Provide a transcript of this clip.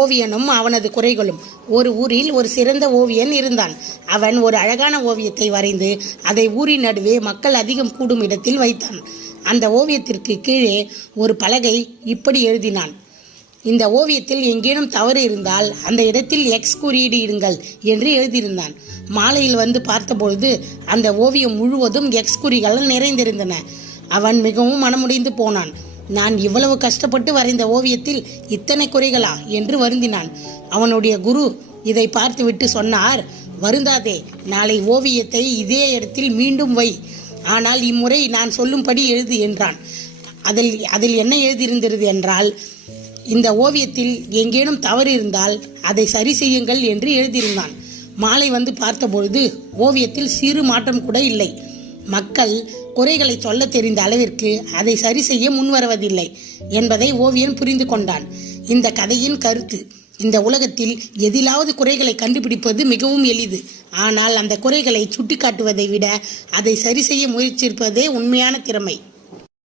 ஓவியனும் அவனது குறைகளும். ஒரு ஊரில் ஒரு சிறந்த ஓவியன் இருந்தான். அவன் ஒரு அழகான ஓவியத்தை வரைந்து அதை ஊரின் நடுவே மக்கள் அதிகம் கூடும் இடத்தில் வைத்தான். அந்த ஓவியத்திற்கு கீழே ஒரு பலகை இப்படி எழுதினான்: இந்த ஓவியத்தில் எங்கேனும் தவறு இருந்தால் அந்த இடத்தில் எக்ஸ் குறியீடு இடுங்கள் என்று எழுதியிருந்தான். மாலையில் வந்து பார்த்தபொழுது அந்த ஓவியம் முழுவதும் எக்ஸ் குறிகள் நிறைந்திருந்தன. அவன் மிகவும் மனமுடைந்து போனான். நான் இவ்வளவு கஷ்டப்பட்டு வரைந்த ஓவியத்தில் இத்தனை குறைகளா என்று வருந்தினான். அவனுடைய குரு இதை பார்த்துவிட்டு சொன்னார்: வருந்தாதே, நாளை ஓவியத்தை இதே இடத்தில் மீண்டும் வை, ஆனால் இம்முறை நான் சொல்லும்படி எழுது என்றான். அதில் என்ன எழுதியிருந்தது என்றால், இந்த ஓவியத்தில் எங்கேனும் தவறு இருந்தால் அதை சரி செய்யுங்கள் என்று எழுதியிருந்தான். மாலை வந்து பார்த்தபொழுது ஓவியத்தில் சிறு மாற்றம் கூட இல்லை. மக்கள் குறைகளை சொல்ல தெரிந்த அளவிற்கு அதை சரி செய்ய முன்வருவதில்லை என்பதை ஓவியன் புரிந்து கொண்டான். இந்த கதையின் கருத்து: இந்த உலகத்தில் எதிலாவது குறைகளை கண்டுபிடிப்பது மிகவும் எளிது. ஆனால் அந்த குறைகளை சுட்டிக்காட்டுவதை விட அதை சரி செய்ய முயற்சிப்பதே உண்மையான திறமை.